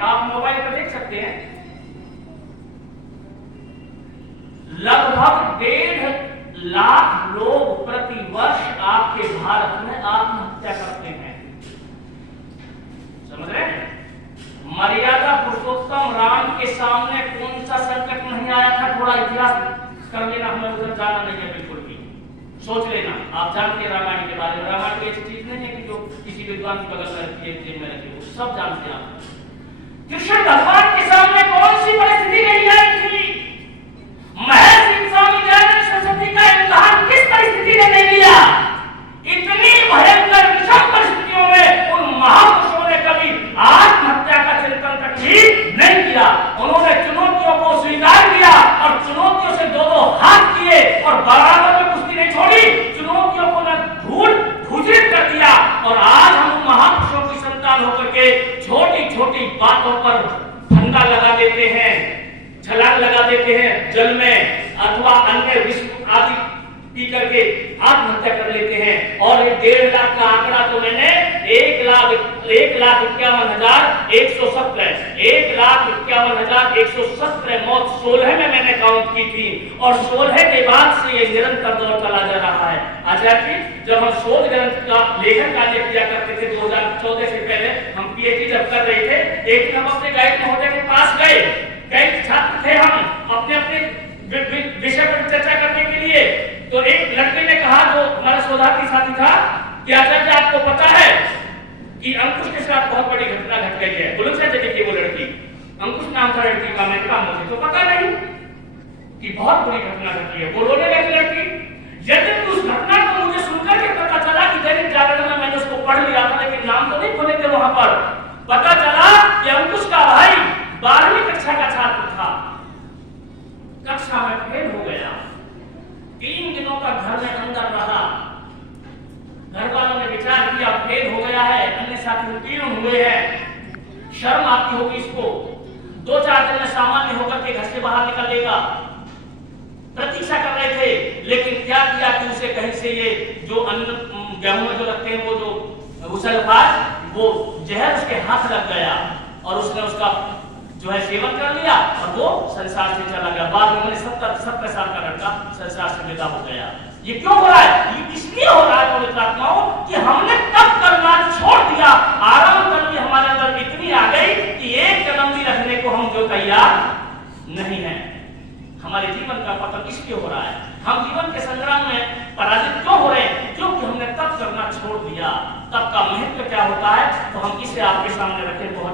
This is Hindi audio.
आप मोबाइल पर देख सकते हैं, लगभग 1.5 लाख लोग प्रति वर्ष आपके भारत में आत्महत्या करते हैं। समझ रहे हैं? मर्यादा पुरुषोत्तम राम के सामने कौन सा संकट नहीं आया था? थोड़ा इतिहास कर लेना, हमें उधर जाना नहीं है बिल्कुल भी, सोच लेना। आप जानते हैं रामायण के बारे में, रामायण कोई ऐसी चीज नहीं है कि जो किसी विद्वान की बगल में रखी है, जेल में रखी है, सब जानते हैं आप। कृष्ण भगवान के सामने कौन सी परिस्थिति नहीं आई थी? महर्षि स्वामी दयानंद सरस्वती का इम्तिहान किस परिस्थिति ने नहीं लिया? इतनी भयंकर विषम परिस्थितियों में उन महापुरुषों ने कभी आत्महत्या का चिंतन तक ही नहीं किया। उन्होंने चुनौतियों को स्वीकार किया और चुनौतियों से दो हाथ किए और बराबर में कुश्ती नहीं छोड़ी, चुनौतियों को न भूजित कर दिया। और आज हम महापुरुषों की संतान होकर के छोटी छोटी बातों पर फंदा लगा देते हैं, छलांग लगा देते हैं जल में, अथवा अन्य विष आदि पी करके आत्महत्या कर लेते हैं। और ये 1.5 लाख का आंकड़ा तो मैंने 1,51,117 मौत 16 में मैंने काउंट की थी, और 16 के बाद से ये निरंतर दौर चला जा रहा है। आचार्य जी, जब हम शोध ग्रंथ का लेखन कार्य किया करते थे 2014 से पहले, हम पीएचडी जब कर रहे थे, एक दिन हम अपने गाइड महोदय के पास गए, कई छात्र थे, हम अपने अपने विषय पर चर्चा करने के लिए। तो एक लड़के ने कहा, जो हमारा शोधार्थी साथी था, कि आचार्य आपको पता है कि अंकुश के साथ बहुत बड़ी घटना घट गई है। बुलंदशहर जगह की वो लड़की, अंकुश नाम था लड़की का, मैं कहा मुझे तो पता नहीं कि बहुत बड़ी घटना घटी है। वो रोने लगी लड़की। यदि उस घटना को मुझे सुनकर के पता चला कि दैनिक जागरण में मैंने उसको पढ़ लिया था, लेकिन नाम तो नहीं खोले थे वहां पर, पता चला कि अंकुश का भाई 12वीं कक्षा का छात्र था, कक्षा में फेल हो गया, 3 दिनों का घर में अंदर रहा। घर वालों ने विचार किया फेल हो गया है, अन्य साथी उत्तीर्ण हुए हैं, शर्म आती होगी इसको, 2-4 दिन में सामान्य होकर के घर से बाहर निकलेगा। प्रतीक्षा कर रहे थे, लेकिन क्या किया कि उसे कहीं से ये जो अन्न गेहूं में जो रखते हैं, वो जो उसलफाज, वो जहर उसके हाथ लग गया और उसने उसका जो है सेवन कर लिया और वो संसार से चला गया। बाद में 70 साल का लड़का संसार से विदा हो गया। ये क्यों हो रहा है? ये इसलिए हो रहा है पवित्र आत्माओं कि हमने तप करना छोड़ दिया, आराम करनी हमारे अंदर इतनी आ गई कि एक कदम भी रखने को हम जो तैयार नहीं है। हमारे जीवन का पतन इसलिए हो रहा है। हम जीवन के संग्राम में पराजित क्यों हो रहे हैं? क्योंकि हमने तप करना छोड़ दिया। तप का महत्व क्या होता है, तो हम इसे आपके सामने रखें। बहुत